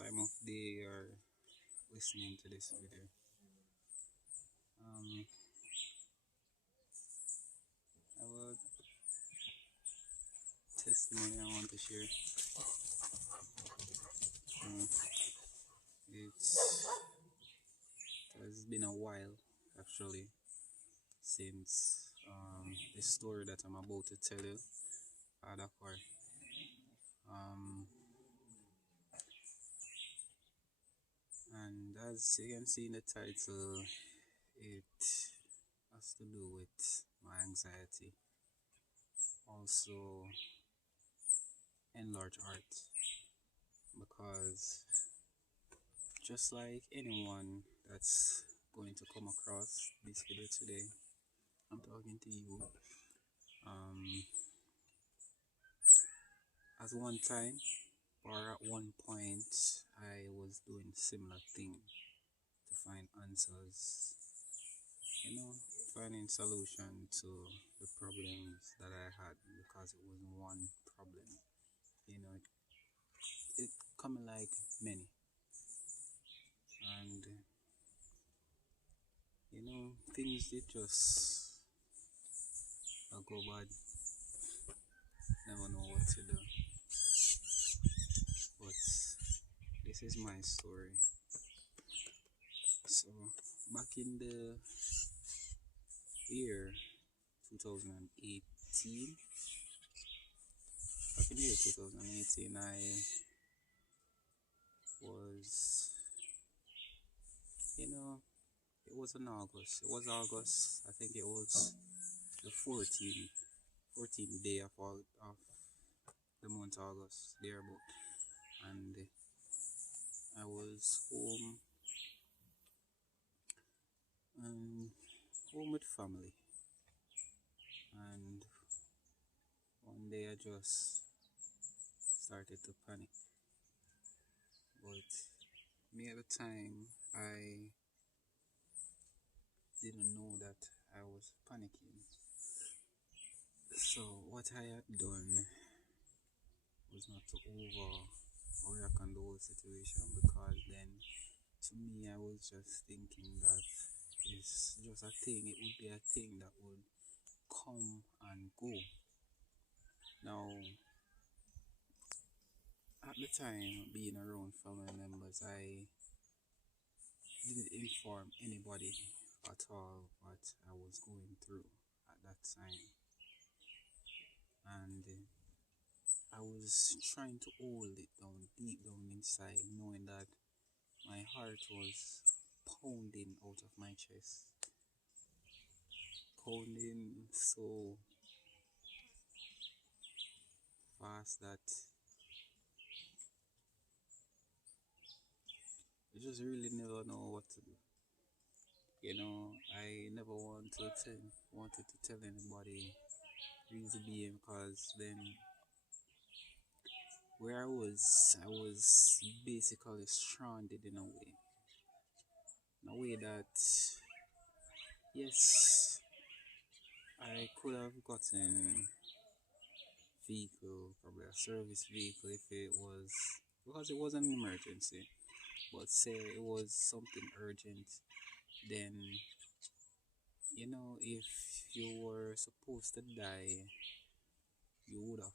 time of day you're listening to this video. Um, I have a testimony I want to share. Um, it has been a while actually since the story that I'm about to tell you had occurred. Um, and as you can see in the title, it has to do with my anxiety, also enlarged heart, because just like anyone that's going to come across this video today, I'm talking to you. Um, at one time or at one point, I was doing similar thing to find answers, finding solution to the problems that I had, because it wasn't one problem, it coming like many, and things did just go bad. Never know what to do. But this is my story. So back in the year 2018, I was, it was in August. It was August. I think it was the 14th day of the month August, thereabout. And I was home with family. And one day I just started to panic. But me at the time, I didn't know that I was panicking. So what I had done was not to overreact on the whole situation, because then to me I was just thinking that it's just a thing. It would be a thing that would come and go. Now, at the time, being around family members, I didn't inform anybody at all what I was going through at that time. And I was trying to hold it down, deep down inside, knowing that my heart was pounding out of my chest. Pounding so fast that you just really never know what to do. I never wanted to tell anybody reason being, because then where I was basically stranded in a way that, yes, I could have gotten vehicle, probably a service vehicle, if it was, because it was an emergency. But say it was something urgent, then if you were supposed to die, you would have.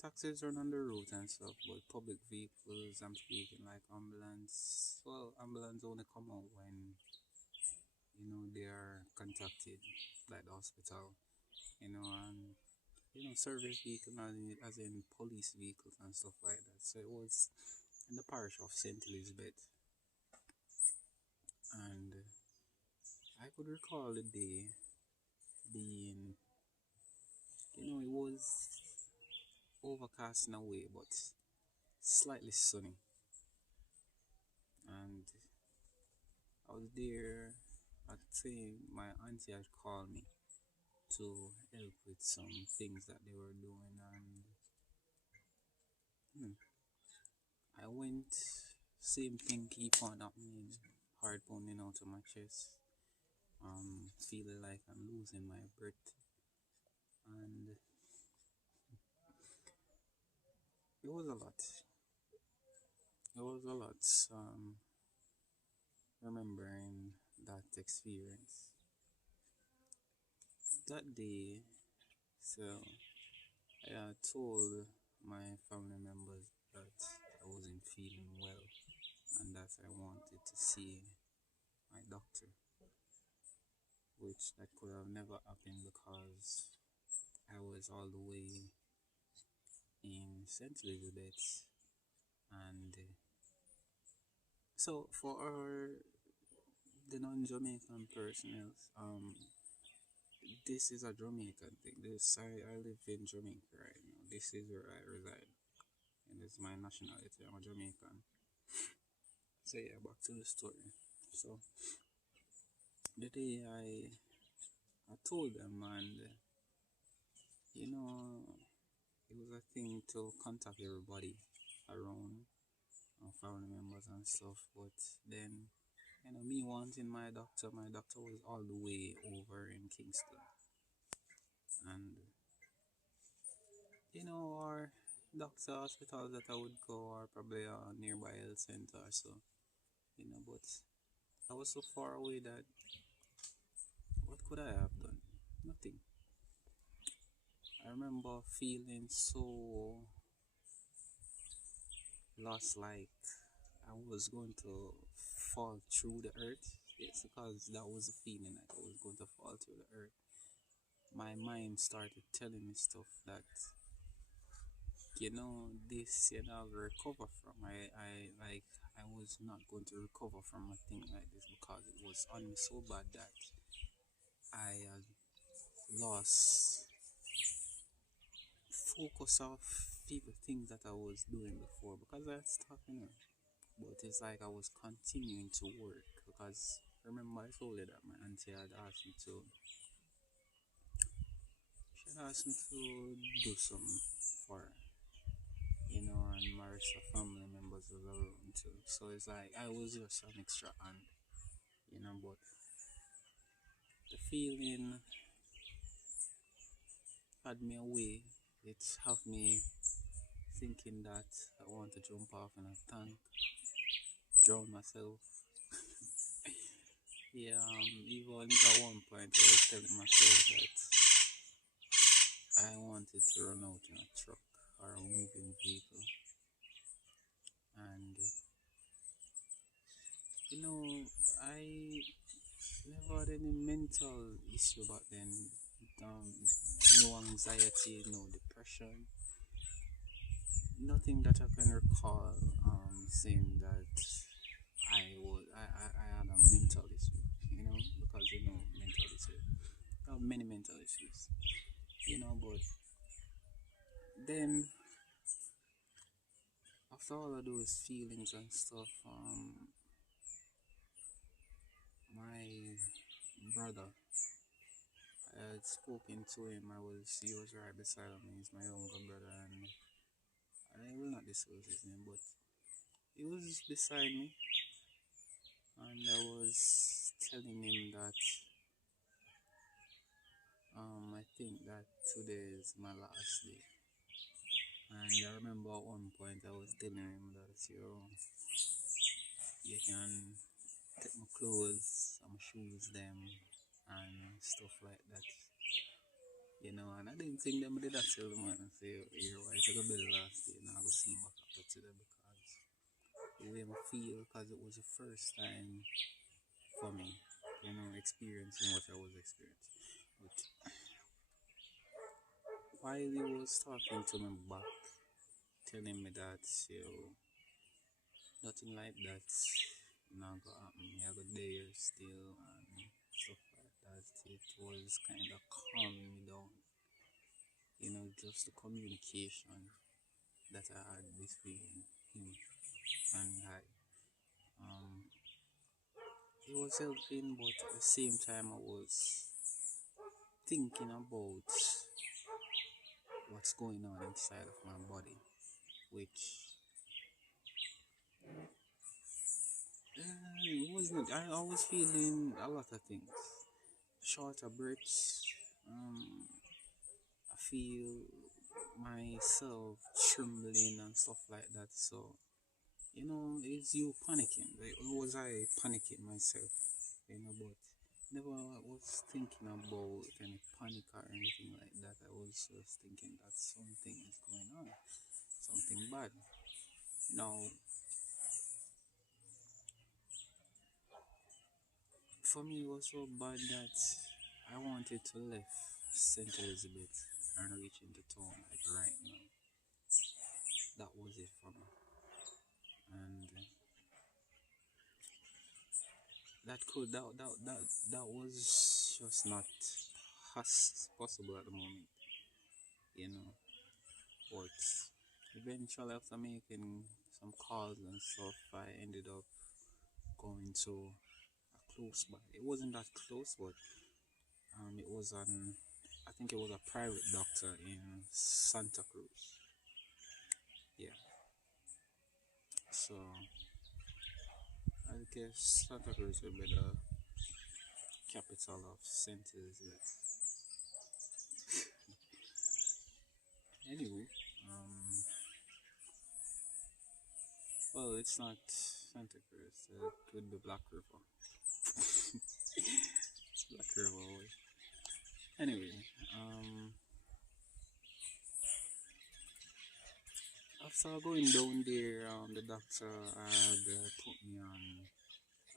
Taxis run on the road and stuff, but public vehicles, I'm speaking like ambulance. Well, ambulance only come out when they are contacted, like the hospital, and service vehicle, as in police vehicles and stuff like that. So it was in the parish of St. Elizabeth, and I could recall the day being, it was overcast in a way, but slightly sunny. And I was there. I think my auntie had called me to help with some things that they were doing, and I went. Same thing keep on happening. Heart pounding out of my chest. Feeling like I'm losing my breath, and It was a lot. It was a lot. Remembering that experience that day. So I told my family members that I wasn't feeling well and that I wanted to see my doctor, which that could have never happened because I was all the way in St. Elizabeth. And so for the non-Jamaican personnel, this is a Jamaican thing. I live in Jamaica right now. This is where I reside, and it's my nationality. I'm a Jamaican. So yeah, back to the story. So the day I told them, and you know, it was a thing to contact everybody around, family members and stuff. But then, me wanting my doctor was all the way over in Kingston, and our doctor hospital that I would go are probably a nearby health center. So but I was so far away that what could I have done? Nothing. I remember feeling so lost, like I was going to fall through the earth. It's because that was the feeling, like I was going to fall through the earth. My mind started telling me stuff that this I'll recover from. I was not going to recover from a thing like this because it was on me so bad that I lost focus of the things that I was doing before because I had stopped, But it's like I was continuing to work because remember I told you that my auntie had asked me to she had asked me to do something for her, and my rest of family members was around too. So it's like I was just an extra hand, but the feeling had me away. It have me thinking that I want to jump off in a tank, drown myself. Yeah, even at one point I was telling myself that I wanted to run out in a truck or a moving vehicle. And I never had any mental issue back then. Um, no anxiety, no depression, nothing that I can recall saying that I had a mental issue, because mental issue. I have many mental issues, but then after all of those feelings and stuff, my brother, I had spoken to him. He was right beside me. He's my younger brother, and I will not disclose his name, but he was beside me, and I was telling him that I think that today is my last day. And I remember at one point I was telling him that you can take my clothes, my shoes, them, and stuff like that. And I didn't think them did that tell the man and say, you're right, I got the last day, and I go sing back after today because the way I feel, because it was the first time for me, experiencing what I was experiencing. But while he was talking to me back, telling me that, nothing like that, not gonna happen, I got there still, and stuff like that, it was kind of calming me down, just the communication that I had between him and I. Um, it was helping, but at the same time, I was thinking about what's going on inside of my body, which it wasn't. I was feeling a lot of things, shorter breaths. I feel myself trembling and stuff like that. So, it's you panicking. Like, was I panicking myself? But never was thinking about any panic or anything like that. I was just thinking that something is going on, something bad. Now, for me, it was so bad that I wanted to leave St. Elizabeth and reach into town like right now. That was it for me, and that was just not possible at the moment, you know. But eventually, after making some calls and stuff, I ended up going to a close by. It wasn't that close, but it was an I think it was a private doctor in Santa Cruz. Yeah. So I guess Santa Cruz will be the capital of Saint Elizabeth. Anyway, well, it's not Santa Cruz. It could be Black River. Black River. Anyway, after going down there, the doctor had put me on,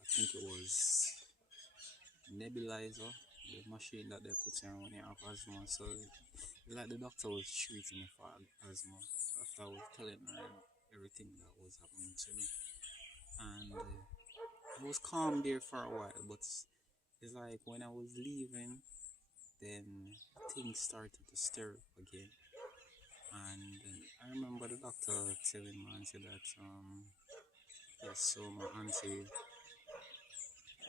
I think it was nebulizer, the machine that they put on when you have asthma. So, like the doctor was treating me for asthma after I was telling her everything that was happening to me. And I was calm there for a while, but it's like when I was leaving, then things started to stir up again. And I remember the doctor telling my auntie that, yes, so my auntie,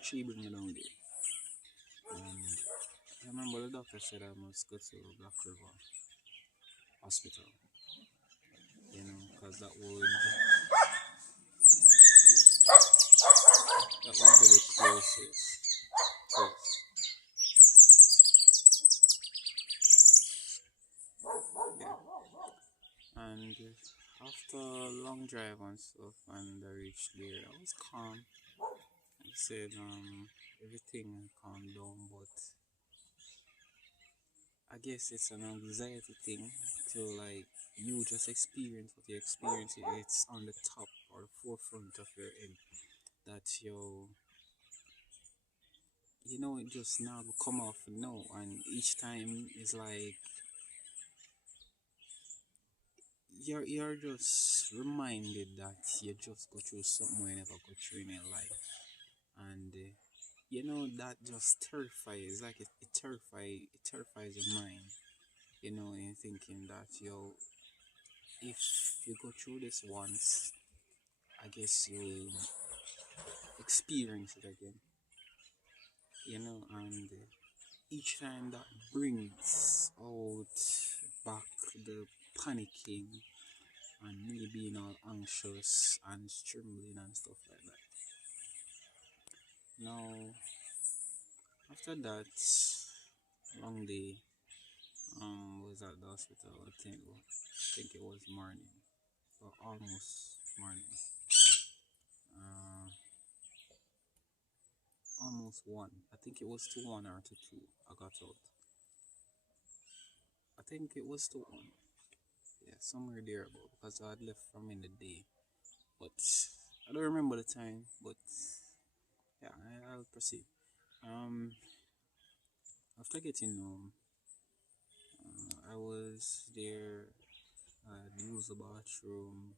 she bring me down there. And I remember the doctor said I must go to Black River Hospital, because that would be the closest place. Yeah. And after a long drive and stuff, and I reached there, I was calm. I said, everything calmed down, but I guess it's an anxiety thing to like you just experience what you experience. It's on the top or the forefront of your head that it just now come off no, and each time is like you're just reminded that you just go through something you never go through in your life, and that just terrifies, like it terrifies your mind, and thinking that if you go through this once, I guess you'll experience it again, and each time that brings out back the panicking and me being all anxious and trembling and stuff like that. Now, after that long day, was at the hospital. I think it was morning or almost morning. Uh, almost one. I think it was to one or to two. I got out. I think it was to one. Yeah, somewhere there about because I had left from in the day. But I don't remember the time. But yeah, I'll proceed. Um, after getting home, I was there. I used the bathroom.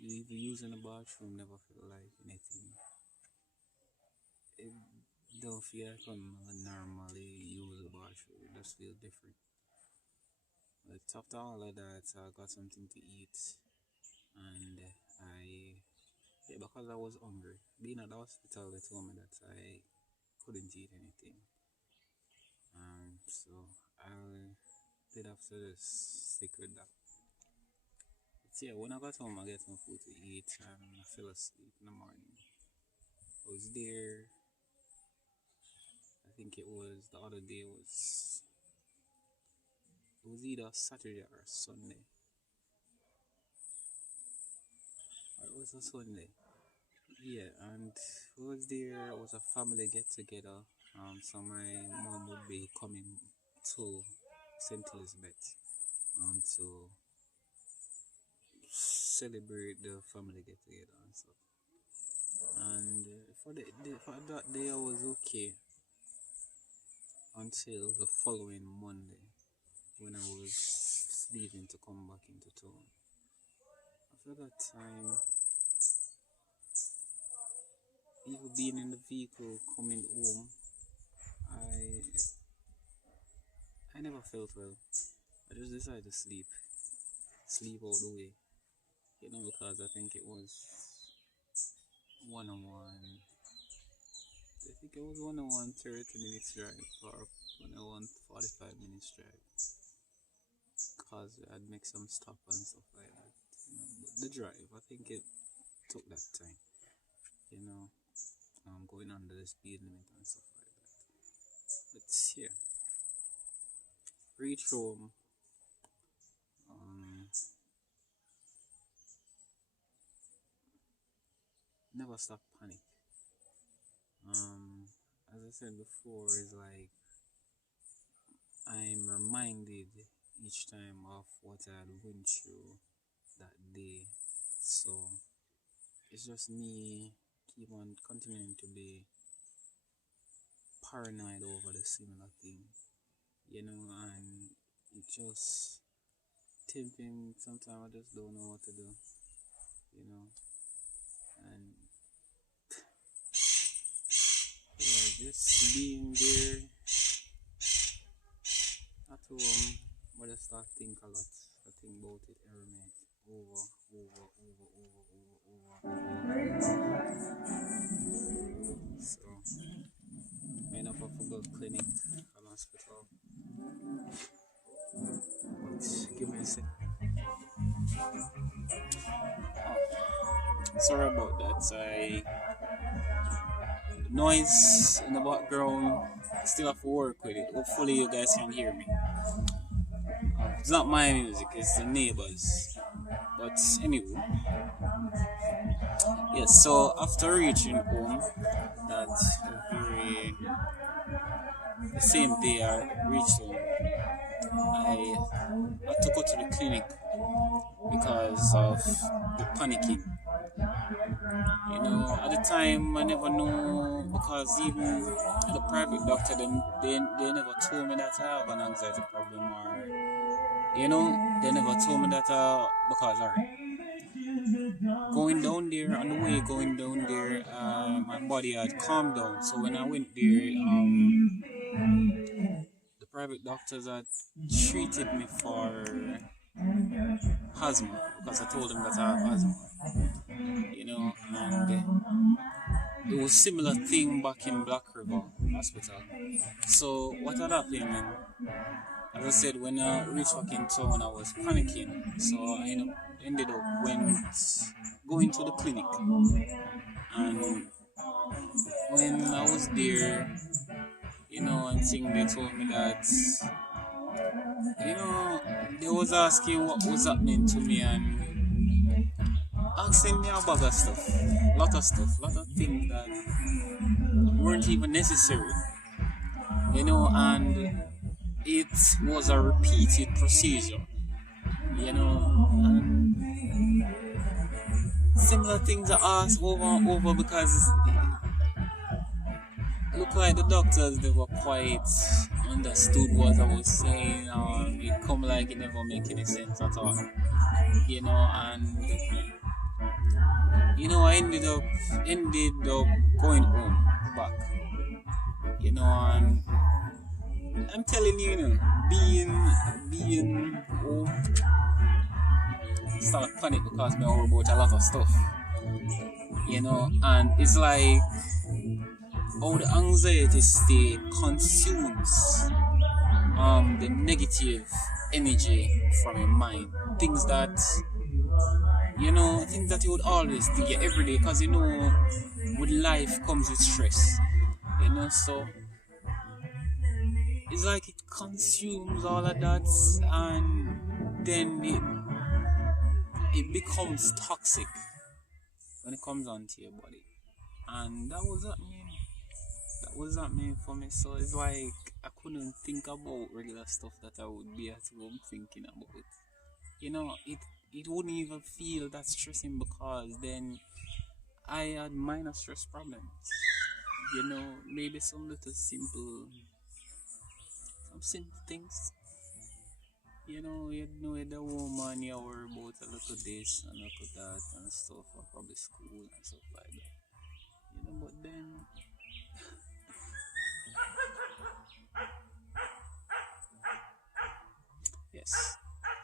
Even using the bathroom never felt like anything. It don't feel like I'm normally use the bathroom. It just feel different. But after all of that, I got something to eat, and I yeah, because I was hungry. Being at the hospital, they told me that I couldn't eat anything. So I did have to just stick with that. But yeah, when I got home, I get some food to eat, and I fell asleep in the morning. I was there. I think it was the other day was It was either Saturday or Sunday. Or it was a Sunday. Yeah, and it was there. It was a family get together. So my mom would be coming to St. Elizabeth to celebrate the family get together and stuff. And for that day I was okay until the following Monday when I was leaving to come back into town. After that time, even being in the vehicle coming home, I never felt well. I just decided to sleep all the way, because I think it was 101. I think it was 101 30 minutes drive or 101 45 minutes drive, because I'd make some stop and stuff like that. But the drive, I think it took that time. Going under the speed limit and stuff like that. But yeah, reach home. Never stop panic. As I said before, it's like I'm reminded each time of what I had went through that day. So it's just me keep on continuing to be paranoid over the similar thing, and it just tempting. Sometimes I just don't know what to do, and yeah, just being there at home, but I start think a lot. I think about it every night, over. So, I end up at a clinic, an hospital. But give me a sec. Sorry about that. Noise in the background, I still have to work with it. Hopefully you guys can hear me. It's not my music, it's the neighbors. But anyway, yes, so after reaching home, the same day I reached home, I had to go to the clinic because of the panicking. At the time I never know, because even the private doctor, they never told me that I have an anxiety problem, or they never told me that because going down there, on the way going down there, my body had calmed down. So when I went there, the private doctors had treated me for asthma, because I told them that I have asthma, and it was similar thing back in Black River Hospital. So what had happened, as I said, when I reached back in town, I was panicking. So I ended up going to the clinic. And when I was there, they told me that, they was asking what was happening to me and asking me a bag of stuff, lot of things that weren't even necessary, and it was a repeated procedure, and similar things are asked over and over, because look like the doctors, they were quite understood what I was saying. It come like it never make any sense at all, and I ended up going home back, and I'm telling you, being home, start panic because I worry about a lot of stuff, and it's like how the anxiety state consumes the negative energy from your mind, things that you would always do every day, because with life comes with stress, so it's like it consumes all of that, and then it becomes toxic when it comes onto your body. And that was happening for me. So it's like I couldn't think about regular stuff that I would be at home thinking about. It wouldn't even feel that stressing because then I had minor stress problems. Maybe some simple things. The woman you worry about a little this and a little that and stuff, or probably school and stuff like that. But then, yes,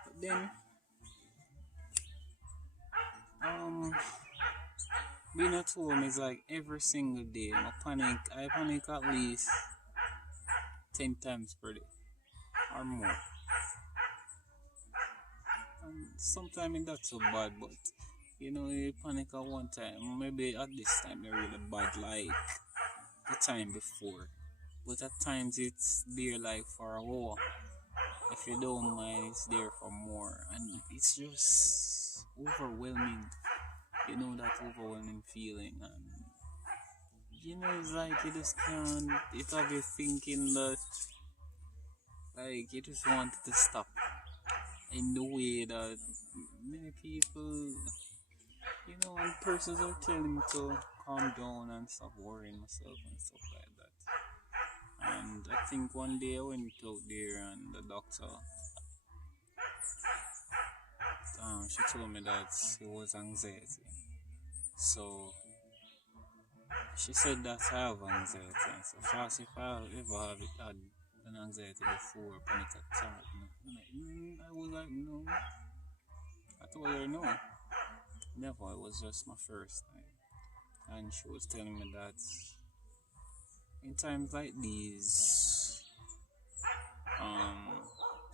but then, um, being at home is like every single day. I panic at least 10 times per day or more. And sometimes it's not so bad, but you panic at one time. Maybe at this time you're really bad, like the time before. But at times it's there like for a while. If you don't mind, it's there for more. And it's just overwhelming. That overwhelming feeling. And it's like you just can't, it's have you thinking that, like, you just want it to stop. In the way that many people, and persons are telling me to calm down and stop worrying myself and stuff like that. And I think one day I went out there and the doctor, she told me that it was anxiety. So she said that I have anxiety. And so she asked if I ever had an anxiety before, panic attack. I was like, no. I told her no. Never. It was just my first time. And she was telling me that in times like these,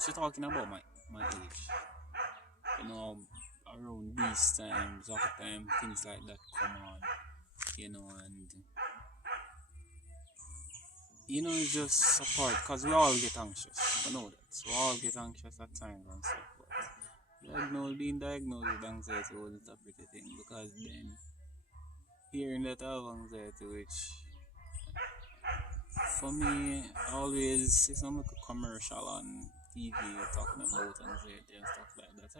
she's talking about my age. Around these times, of time, things like that come on, and it's just a part because we all get anxious. I know that. So we all get anxious at times and stuff. Being diagnosed with anxiety wasn't a pretty thing because then hearing that I have anxiety, which for me, I always see some like a commercial on TV talking about anxiety and stuff like that.